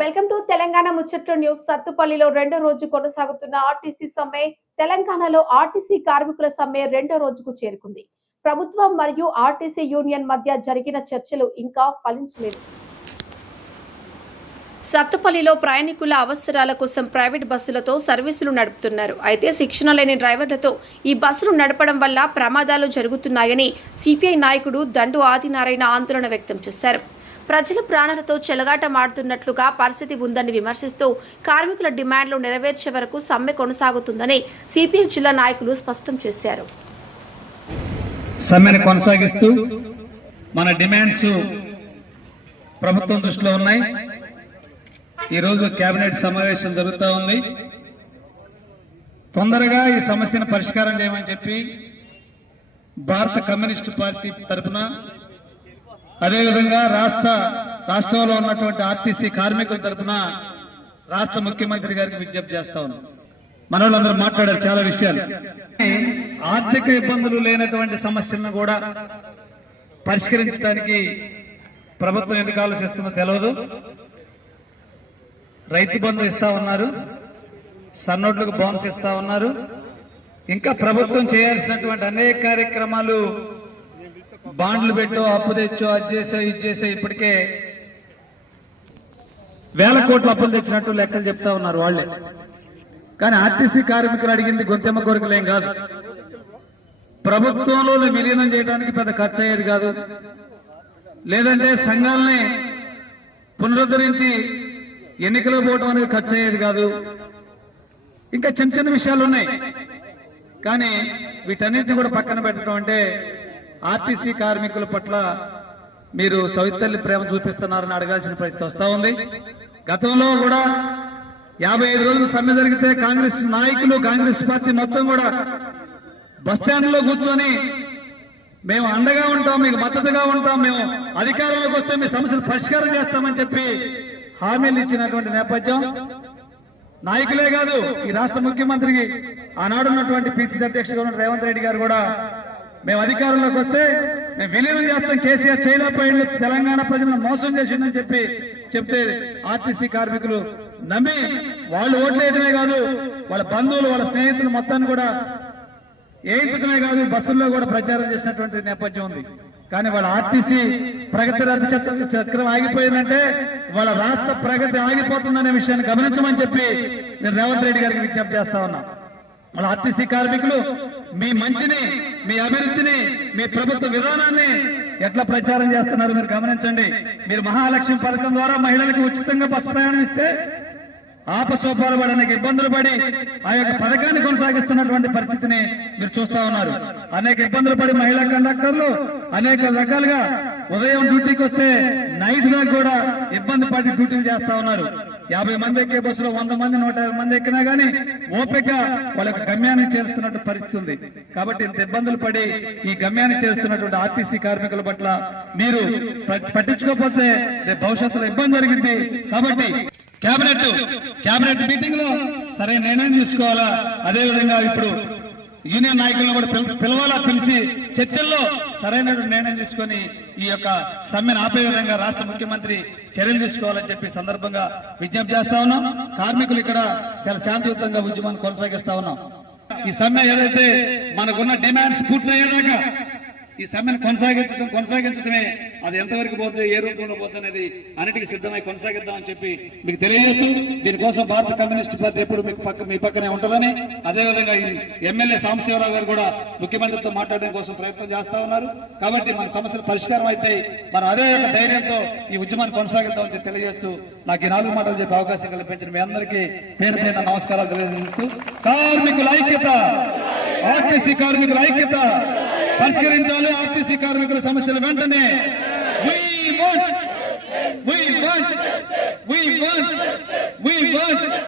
Welcome to Telangana ముచ్చట్లు news. సత్తుపల్లిలో రెండో రోజు కొనసాగుతున్న ఆర్టీసీ సమ్మె. తెలంగాణలో ఆర్టీసీ కార్మికుల సమ్మె రెండో రోజుకు చేరుకుంది. ప్రభుత్వం మరియు ఆర్టీసీ యూనియన్ మధ్య జరిగిన చర్చలు ఇంకా ఫలించలేదు. సత్తుపల్లిలో ప్రయాణికుల అవసరాల కోసం ప్రైవేట్ బస్సులతో సర్వీసులు నడుపుతున్నారు. అయితే శిక్షణ లేని డ్రైవర్లతో ఈ బస్సులు నడపడం వల్ల ప్రమాదాలు జరుగుతున్నాయని సిపిఐ నాయకుడు దండు ఆదినారాయణ ఆందోళన వ్యక్తం చేశారు. ప్రజల ప్రాణాలతో చెలగాటమాడుతున్నట్లుగా పరిస్థితి ఉందని విమర్శిస్తూ కార్మికుల డిమాండ్లు నెరవేర్చే వరకు సమ్మె కొనసాగుతుందని సిపిఐ జిల్లా నాయకులు స్పష్టం చేశారు. సమ్మెను కొనసాగిస్తూ మన డిమాండ్స్ ప్రభుత్వం దృష్టిలో ఉన్నాయి. ఈరోజు కేబినెట్ సమావేశం జరుగుతూ ఉంది. తొందరగా ఈ సమస్యను పరిష్కారం చేయమని చెప్పి భారత కమ్యూనిస్టు పార్టీ తరఫున, అదేవిధంగా రాష్ట్రంలో ఉన్నటువంటి ఆర్టీసీ కార్మికుల తరఫున రాష్ట్ర ముఖ్యమంత్రి గారికి విజ్ఞప్తి చేస్తా ఉన్నాం. మన వాళ్ళందరూ మాట్లాడారు చాలా విషయాలు. ఆర్థిక ఇబ్బందులు లేనటువంటి సమస్యలను కూడా పరిష్కరించడానికి ప్రభుత్వం ఎందుకు ఆలోచిస్తుందో తెలియదు. రైతు బంధు ఇస్తా ఉన్నారు, సన్నోట్లకు బోనస్ ఇస్తా ఉన్నారు. ఇంకా ప్రభుత్వం చేయాల్సినటువంటి అనేక కార్యక్రమాలు, బాండ్లు పెట్టో, అప్పు తెచ్చో, అది చేసో, ఇది చేసో ఇప్పటికే వేల కోట్ల అప్పులు తెచ్చినట్టు లెక్కలు చెప్తా ఉన్నారు వాళ్ళే. కానీ ఆర్టీసీ కార్మికులు అడిగింది గొంతెమ్మ కోరికలేం కాదు. ప్రభుత్వంలో విలీనం చేయడానికి పెద్ద ఖర్చు అయ్యేది కాదు, లేదంటే సంఘాలని పునరుద్ధరించి ఎన్నికలు పోవడం అనేది ఖర్చు అయ్యేది కాదు. ఇంకా చిన్న చిన్న విషయాలు ఉన్నాయి. కానీ వీటన్నిటిని కూడా పక్కన పెట్టడం అంటే ఆర్టీసీ కార్మికుల పట్ల మీరు సౌతల్లి ప్రేమ చూపిస్తున్నారని అడగాల్సిన పరిస్థితి వస్తా ఉంది. గతంలో కూడా 55 రోజులు సమ్మె జరిగితే కాంగ్రెస్ నాయకులు, కాంగ్రెస్ పార్టీ మొత్తం కూడా బస్టాండ్ లో కూర్చొని మేము అండగా ఉంటాం, మీకు మద్దతుగా ఉంటాం, మేము అధికారంలోకి వస్తే మీ సమస్యలు పరిష్కారం చేస్తామని చెప్పి హామీలు ఇచ్చినటువంటి నేపథ్యం. నాయకులే కాదు, ఈ రాష్ట్ర ముఖ్యమంత్రికి ఆనాడున్నటువంటి పిసిసి అధ్యక్షుడు రేవంత్ రెడ్డి గారు కూడా మేము అధికారంలోకి వస్తే మేము విలీనం చేస్తాం, కేసీఆర్ చేయలేకపోయింది, తెలంగాణ ప్రజలను మోసం చేసిందని చెప్తే ఆర్టీసీ కార్మికులు నమ్మి వాళ్ళు ఓట్లు వేయడమే కాదు, వాళ్ళ బంధువులు, వాళ్ళ స్నేహితులు మొత్తాన్ని కూడా వేయించడమే కాదు, బస్సుల్లో కూడా ప్రచారం చేసినటువంటి నేపథ్యం ఉంది. కానీ వాళ్ళ ఆర్టీసీ ప్రగతి రథ చక్రం ఆగిపోయిందంటే వాళ్ళ రాష్ట్ర ప్రగతి ఆగిపోతుందనే విషయాన్ని గమనించమని చెప్పి నేను రేవంత్ రెడ్డి గారికి విజ్ఞప్తి చేస్తా ఉన్నా. వాళ్ళ ఆర్టీసీ కార్మికులు మీ మంచిని, మీ అభివృద్ధిని, మీ ప్రభుత్వ విధానాన్ని ఎట్లా ప్రచారం చేస్తున్నారు మీరు గమనించండి. మీరు మహాలక్ష్మి పథకం ద్వారా మహిళలకు ఉచితంగా బస్సు ప్రయాణం ఇస్తే ఆపసోపాలు పడి అనేక ఇబ్బందులు పడి ఆ యొక్క పథకాన్ని కొనసాగిస్తున్నటువంటి పరిస్థితిని మీరు చూస్తా ఉన్నారు. అనేక ఇబ్బందులు పడి మహిళా కండక్టర్లు అనేక రకాలుగా ఉదయం డ్యూటీకి వస్తే నైట్ గా కూడా ఇబ్బంది పడి డ్యూటీలు చేస్తా ఉన్నారు. 50 మంది ఎక్కే బస్సులో 100 మంది 150 మంది ఎక్కినా గానీ ఓపిక వాళ్ళ గమ్యాన్ని చేరుస్తున్నట్టు పరిస్థితి ఉంది. కాబట్టి ఇంత ఇబ్బందులు పడి ఈ గమ్యాన్ని చేరుస్తున్నటువంటి ఆర్టీసీ కార్మికుల పట్ల మీరు పట్టించుకోకపోతే భవిష్యత్తులో ఇబ్బంది జరిగింది. కాబట్టి కేబినెట్ మీటింగ్ లో సరైన నిర్ణయం తీసుకోవాలా. అదేవిధంగా ఇప్పుడు యూనియన్ నాయకులను కూడా పిలవాలా, పిలిచి చర్చల్లో సరైన నిర్ణయం తీసుకొని ఈ యొక్క సమ్మెను ఆపే విధంగా రాష్ట్ర ముఖ్యమంత్రి చర్యలు తీసుకోవాలని చెప్పి సందర్భంగా విజ్ఞప్తి చేస్తా ఉన్నాం. కార్మికులు ఇక్కడ చాలా శాంతియుతంగా ఉద్యమాన్ని కొనసాగిస్తా ఉన్నాం. ఈ సమ్మె ఏదైతే మనకున్న డిమాండ్స్ పూర్తయ్యేదాకా ఈ సమ్మెను కొనసాగించడమే అది ఎంతవరకు పోతుంది, ఏ రూపంలో పోతుంది అనేది అన్నిటికీ సిద్ధమై కొనసాగిద్దామని చెప్పి మీకు తెలియజేస్తూ, దీనికోసం భారత కమ్యూనిస్ట్ పార్టీ ఎప్పుడు మీ పక్కనే ఉంటుందని, అదేవిధంగా ఈ ఎమ్మెల్యే సాంబశివరావు గారు కూడా ముఖ్యమంత్రితో మాట్లాడడం కోసం ప్రయత్నం చేస్తా ఉన్నారు. కాబట్టి మన సమస్యలు పరిష్కారం అయితే మనం అదే ధైర్యంతో ఈ ఉద్యమాన్ని కొనసాగిద్దామని చెప్పి తెలియజేస్తూ, నాకు ఈ 4 మాటలు చెప్పే అవకాశం కల్పించిన మీ అందరికీ పేరు పేరున నమస్కారాలు తెలియజేస్తూ, కార్మికుల ఐక్యత, ఆర్టీసీ కార్మికుల ఐక్యత పరిష్కరించాలి. ఆర్టీసీ కార్మికుల సమస్యలు వెంటనే we want